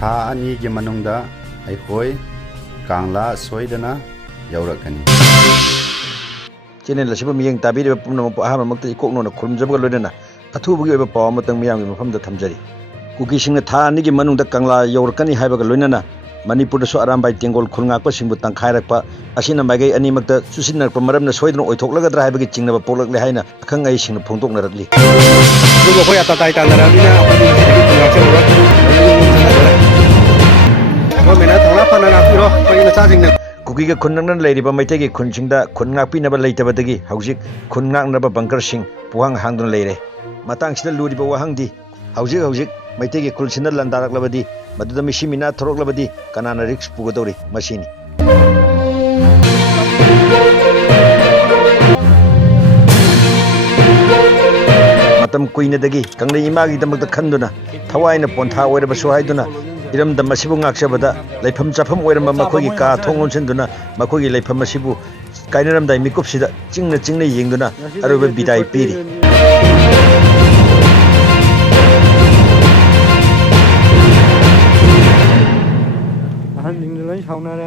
ꯊꯥ ꯑꯅꯤꯒꯤ ꯃꯅꯨꯡꯗ ꯑꯩꯈꯣꯏ ꯀꯪꯂꯥ ꯁꯣꯏꯗꯅ ꯌꯧꯔꯛꯀꯅꯤ꯫ ꯆꯦꯅꯦꯜ ꯑꯁꯤꯕꯨ ꯃꯤꯠꯌꯦꯡ ꯇꯥꯕꯤꯔꯤꯕ ꯄꯨꯝꯅꯃꯛꯄꯨ ꯑꯍꯥꯟꯕꯃꯛꯇ ꯏꯀꯣꯛꯅꯣꯅ ꯈꯨꯔꯨꯝꯖꯕꯒ ꯂꯣꯏꯅꯅ ꯑꯊꯨꯕꯒꯤ ꯑꯣꯏꯕ ꯄꯥꯎ ꯑꯃꯇꯪ ꯃꯤꯌꯥꯝꯒꯤ ꯃꯐꯝꯗ ꯊꯝꯖꯔꯤ꯫ ꯀꯨꯀꯤꯁꯤꯡꯅ ꯊꯥ ꯑꯅꯤꯒꯤ ꯃꯅꯨꯡꯗ ꯀꯪꯂꯥ ꯌꯧꯔꯛꯀꯅꯤ ꯍꯥꯏꯕꯒ ꯂꯣꯏꯅꯅ ꯃꯅꯤꯄꯨꯔꯗꯁꯨ ꯑꯔꯥꯝꯕꯥꯏ ꯇꯦꯡꯒꯣꯜ ꯈꯨꯜꯉꯥꯛꯄꯁꯤꯡꯕꯨ ꯇꯪꯈꯥꯏꯔꯛꯄ ꯑꯁꯤꯅ ꯃꯥꯏꯀꯩ ꯑꯅꯤꯃꯛꯇ ꯆꯨꯁꯤꯟꯅꯔꯛꯄ ꯃꯔꯝꯅ ꯁꯣꯏꯗꯅ ꯑꯣꯏꯊꯣꯛꯂꯒꯗ꯭ꯔꯥ ꯍꯥꯏꯕꯒꯤ ꯆꯤꯡꯅꯕ ꯄꯣꯛꯂꯛꯂꯦ ꯍꯥꯏꯅ ꯑꯈꯪ ꯑꯍꯩꯁꯤꯡꯅ ꯐꯣꯡꯗꯣꯛꯅꯔꯛꯂꯤ꯫ ꯑꯗꯨꯕꯨ ꯑꯩꯈꯣꯏ ꯑꯇꯥꯇꯥꯏ ꯇꯥꯟꯅꯔꯕꯅꯤꯅ ꯑꯩꯈꯣꯏꯗꯤ ꯉꯁꯤꯗꯒꯤ ꯈꯨꯟ ꯉꯥꯛꯆꯔꯔꯣꯏ, ꯌꯨꯝ ꯆꯠꯅꯗꯣꯔꯦ꯫ ꯒꯣꯔꯃꯦꯟꯅ ꯊꯧꯅꯥ ꯐꯅ ꯉꯥꯛꯄꯤꯔꯣ ꯑꯩꯈꯣꯏꯒꯤ ꯃꯆꯥꯁꯤꯡꯅ꯫ ꯀꯨꯀꯤꯒ ꯈꯨꯟ ꯅꯛꯅꯅ ꯂꯩꯔꯤꯕ ꯃꯩꯇꯩꯒꯤ ꯈꯨꯟꯁꯤꯡꯗ ꯈꯨꯟ ꯉꯥꯛꯄꯤꯅꯕ ꯂꯩꯇꯕꯗꯒꯤ ꯍꯧꯖꯤꯛ ꯈꯨꯟ ꯉꯥꯛꯅꯕ ꯕꯪꯀꯔꯁꯤꯡ ꯄꯨꯡꯍꯥꯡ ꯍꯥꯡꯗꯨꯅ ꯂꯩꯔꯦ꯫ ꯃꯇꯥꯡꯁꯤꯗ ꯂꯨꯔꯤꯕ ꯋꯥꯍꯪꯗꯤ ꯍꯧꯖꯤꯛ ꯃꯩꯇꯩꯒꯤ ꯈꯨꯜꯁꯤꯅ ꯂꯥꯟꯗꯥꯔꯛꯂꯕꯗꯤ, ꯃꯗꯨꯗ ꯃꯤꯁꯤ ꯃꯤꯅꯥ ꯊꯣꯔꯛꯂꯕꯗꯤ ꯀꯅꯥꯅ ꯔꯤꯛꯁ ꯄꯨꯒꯗꯧꯔꯤ ꯃꯁꯤꯅꯤ꯫ ꯃꯇꯝ ꯀꯨꯏꯅꯗꯒꯤ ꯀꯪꯂꯩ ꯏꯃꯥꯒꯤꯗꯃꯛꯇ ꯈꯟꯗꯨꯅ ꯊꯋꯥꯏꯅ ꯄꯣꯟꯊꯥ ꯑꯣꯏꯔꯕꯁꯨ ꯍꯥꯏꯗꯨꯅ ꯏꯔꯝꯗꯝ ꯑꯁꯤꯕꯨ ꯉꯥꯛꯆꯕꯗ ꯂꯩꯐꯝ ꯆꯥꯐꯝ ꯑꯣꯏꯔꯝꯕ ꯃꯈꯣꯏꯒꯤ ꯀꯥ ꯊꯣꯡ ꯂꯣꯟꯁꯤꯟꯗꯨꯅ ꯃꯈꯣꯏꯒꯤ ꯂꯩꯐꯝ ꯑꯁꯤꯕꯨ ꯀꯥꯏꯅꯔꯝꯗꯥꯏ ꯃꯤꯀꯨꯞꯁꯤꯗ ꯆꯤꯡꯅ ꯌꯦꯡꯗꯨꯅ ꯑꯔꯣꯏꯕ ꯕꯤꯗꯥꯏ ꯄꯤꯔꯤ꯫ ꯑꯍꯟꯁꯤꯡꯗꯣ ꯂꯣꯏ ꯁꯥꯎꯅꯔꯦ꯫